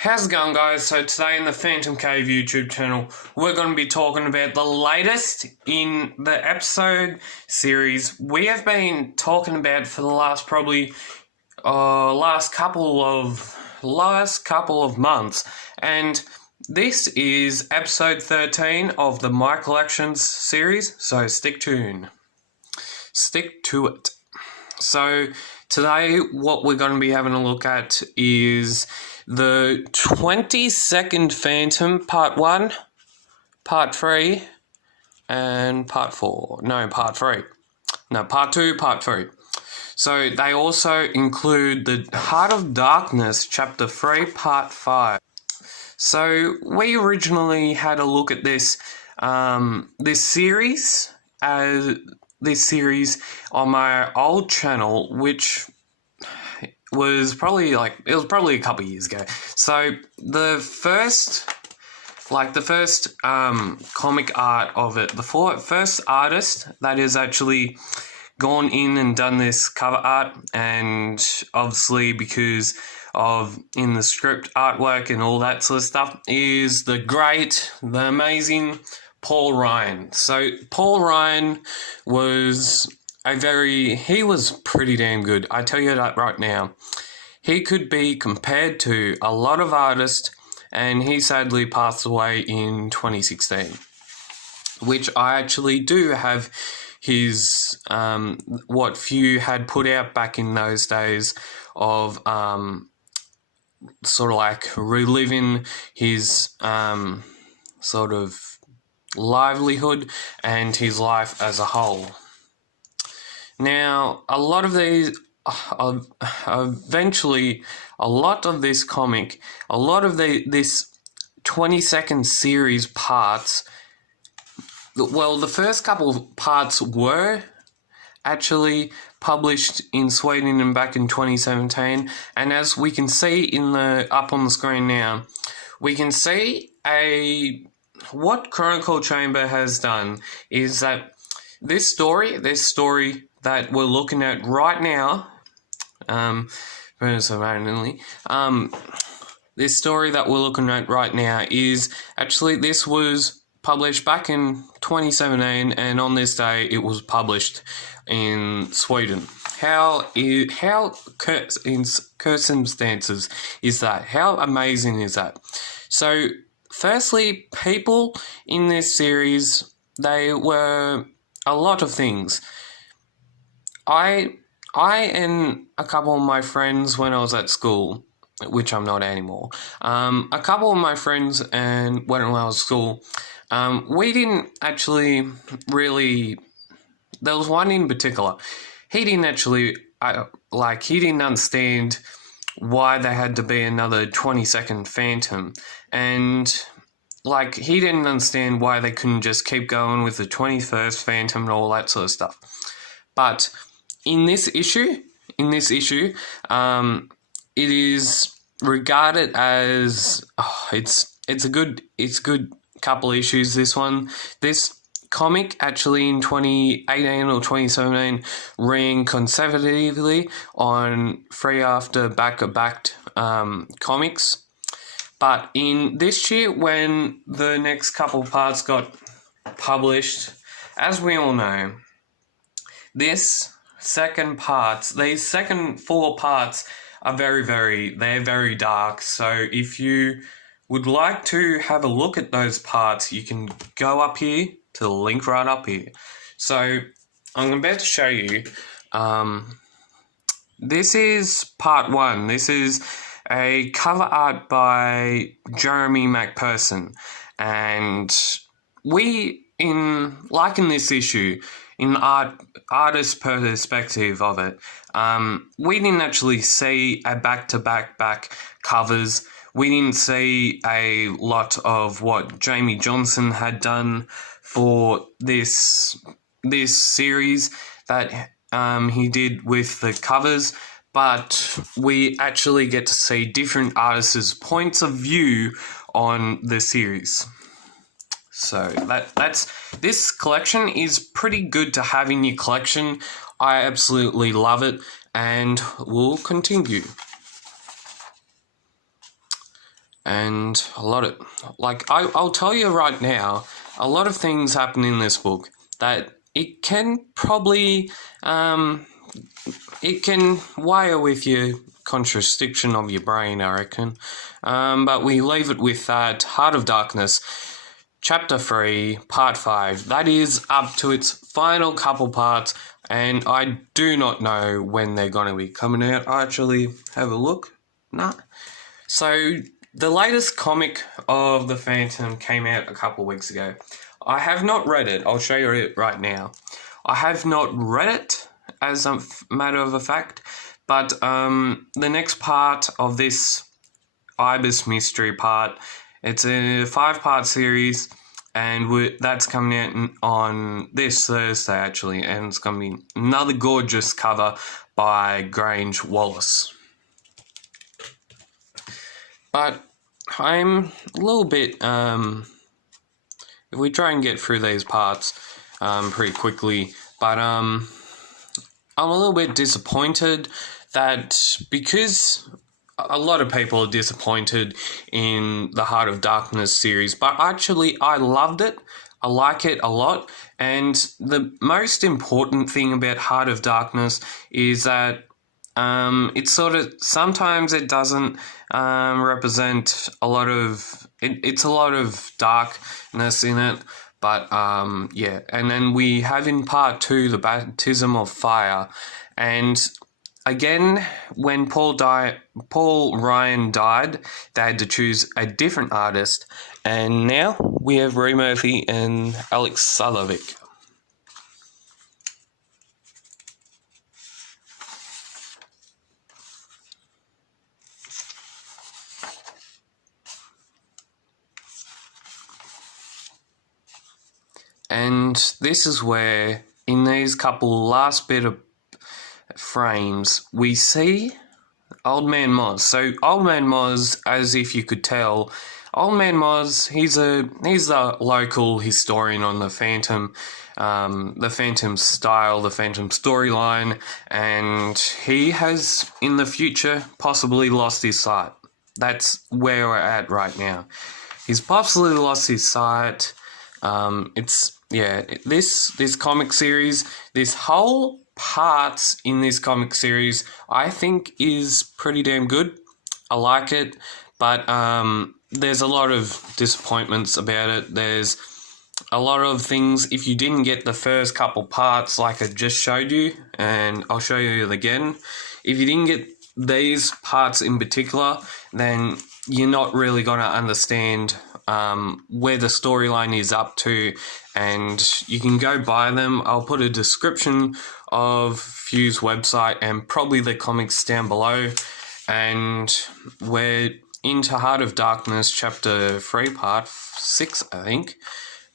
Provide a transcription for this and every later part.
How's it going, guys? So today in the Phantom Cave YouTube channel, we're going to be talking about the latest in the episode series we have been talking about for the last last couple of months, and this is episode 13 of the My Collections series. So stick to it. So today, what we're going to be having a look at is the 22nd Phantom, Part 1, Part 3, and Part 4. No, Part 3. No, Part 2, Part 3. So they also include the Heart of Darkness, Chapter 3, Part 5. So we originally had a look at this series on my old channel, which was probably a couple of years ago. So the first comic art of it, the first artist that has actually gone in and done this cover art, and obviously because of in the script artwork and all that sort of stuff, is the amazing Paul Ryan. So Paul Ryan was he was pretty damn good. I tell you that right now. He could be compared to a lot of artists, and he sadly passed away in 2016, which I actually do have his, what few had put out back in those days of, sort of like reliving his, sort of livelihood and his life as a whole. Now, a lot of these, eventually, a lot of this comic, a lot of this 22nd series parts, well, the first couple of parts were actually published in Sweden and back in 2017, and as we can see up on the screen now, we can see what Chronicle Chamber has done is that this story that we're looking at right now, this story that we're looking at right now is actually, this was published back in 2017, and on this day it was published in Sweden. In circumstances is that? How amazing is that? So, firstly, people in this series, they were a lot of things. I and a couple of my friends when I was at school, which I'm not anymore, a couple of my friends and when I was at school, we didn't actually really, there was one in particular, he didn't actually, he didn't understand why there had to be another 22nd Phantom, and he didn't understand why they couldn't just keep going with the 21st Phantom and all that sort of stuff. But in this issue, it is regarded as it's a good couple of issues. This comic actually in 2018 or 2017 ran consecutively on 3 after back-to-back comics. But in this year, when the next couple parts got published, as we all know, these second 4 parts are they're very dark. So if you would like to have a look at those parts, you can go up here to the link right up here. So I'm about to show you, this is part 1. This is a cover art by Jeremy McPherson, and in this issue, in the artist perspective of it, we didn't actually see a back covers. We didn't see a lot of what Jamie Johnson had done for this series that he did with the covers, but we actually get to see different artists' points of view on the series. So this collection is pretty good to have in your collection. I absolutely love it, and we'll continue. and a lot of I'll tell you right now, a lot of things happen in this book that it can probably it can wire with your contradiction of your brain, I reckon. But we leave it with that. Heart of Darkness, Chapter 3, Part 5. That is up to its final couple parts, and I do not know when they're going to be coming out. I actually have a look. Nah. So, the latest comic of the Phantom came out a couple weeks ago. I have not read it. I'll show you it right now. I have not read it, as a matter of a fact, but the next part of this Ibis mystery part, it's a 5-part series, and that's coming out on this Thursday actually, and it's going to be another gorgeous cover by Grange Wallace. But I'm a little bit, if we try and get through these parts pretty quickly, but I'm a little bit disappointed that, because a lot of people are disappointed in the Heart of Darkness series, but actually I loved it. I like it a lot, and the most important thing about Heart of Darkness is that it's sort of, sometimes it doesn't represent a lot of, it's a lot of darkness in it, but yeah. And then we have in part 2 the Baptism of Fire, and again, when Paul Ryan died, they had to choose a different artist, and now we have Ray Murphy and Alex Salovic. And this is where, in these couple last bit of frames, we see Old Man Moz. So Old Man Moz, as if you could tell, Old Man Moz, he's a local historian on the Phantom style, the Phantom storyline, and he has in the future possibly lost his sight. That's where we're at right now. He's possibly lost his sight. This comic series, this whole parts in this comic series, I think is pretty damn good. I like it, but there's a lot of disappointments about it. There's a lot of things, if you didn't get the first couple parts like I just showed you, and I'll show you it again, if you didn't get these parts in particular, then you're not really going to understand where the storyline is up to, and you can go buy them. I'll put a description of Few's website and probably the comics down below, and we're into Heart of Darkness Chapter 3 Part 6, I think,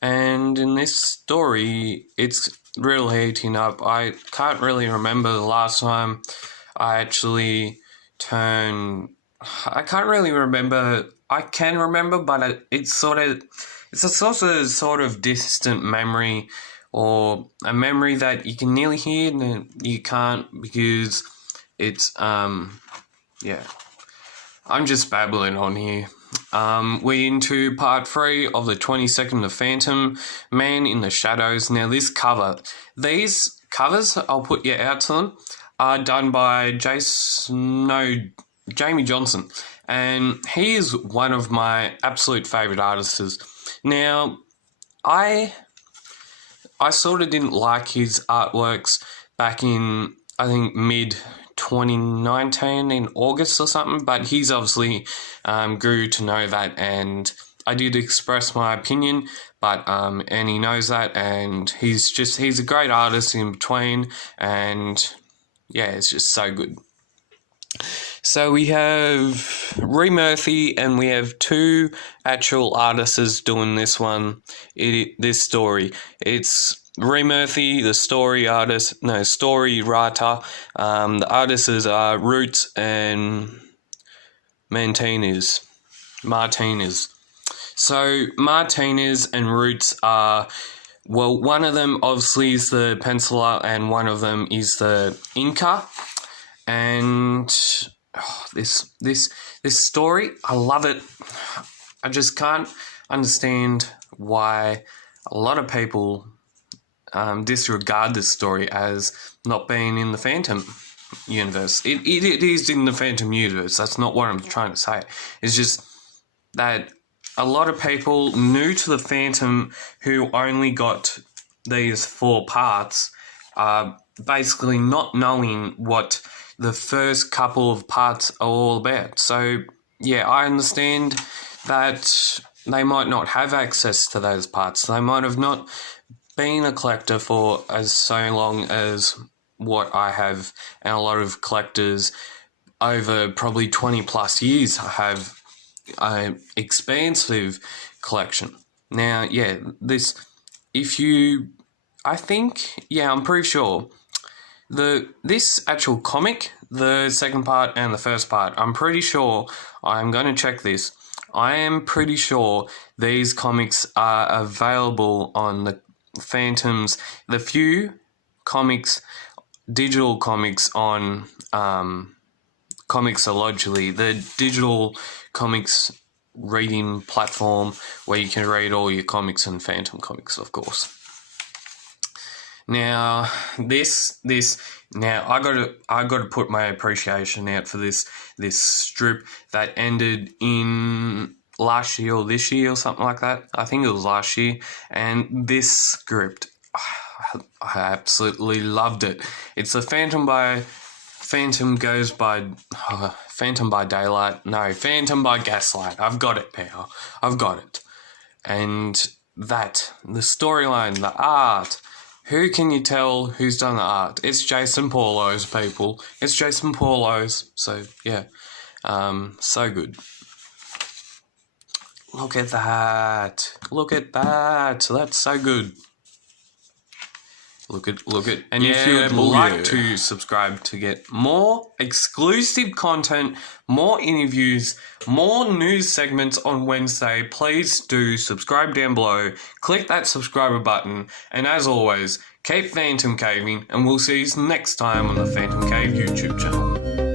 and in this story it's really heating up. I can't really remember the last time I actually I can't really remember. I can remember, but it's a sort of distant memory, or a memory that you can nearly hear and you can't, because it's yeah. I'm just babbling on here. We're into part 3 of the 22nd of Phantom, Man in the Shadows. Now these covers, I'll put you out to them, are done by Jamie Johnson, and he is one of my absolute favourite artists. Now, I sort of didn't like his artworks back in, I think, mid-2019 in August or something, but he's obviously grew to know that, and I did express my opinion, but and he knows that, and he's a great artist in between, and yeah, it's just so good. So we have Ree Murphy, and we have 2 actual artists doing this one, this story. It's Ree Murphy, the story writer. The artists are Roots and Martinez. So Martinez and Roots are, well, one of them obviously is the penciler, and one of them is the inker. And this This story, I love it. I just can't understand why a lot of people disregard this story as not being in the Phantom universe. It is in the Phantom universe. That's not what I'm trying to say. It's just that a lot of people new to the Phantom who only got these 4 parts are basically not knowing what the first couple of parts are all about. So, yeah, I understand that they might not have access to those parts. They might have not been a collector for as so long as what I have, and a lot of collectors over probably 20 plus years have an expansive collection. Now, yeah, I'm pretty sure this actual comic, the second part and the first part, I'm pretty sure, I'm going to check this, I am pretty sure these comics are available on the Phantoms, the few comics, digital comics on Comixology, the digital comics reading platform where you can read all your comics and Phantom comics, of course. Now, I got to put my appreciation out for this strip that ended in last year or this year or something like that. I think it was last year, and this script, I absolutely loved it. It's the Phantom by Daylight. No, Phantom by Gaslight. I've got it, pal. I've got it. And the storyline, the art. Who can you tell who's done the art? It's Jason Paulo's, people. It's Jason Paulo's. So, yeah. So good. Look at that. Look at that. That's so good. Look at. And if you would like to subscribe to get more exclusive content, more interviews, more news segments on Wednesday, please do subscribe down below. Click that subscriber button. And as always, keep Phantom Caving, and we'll see you next time on the Phantom Cave YouTube channel.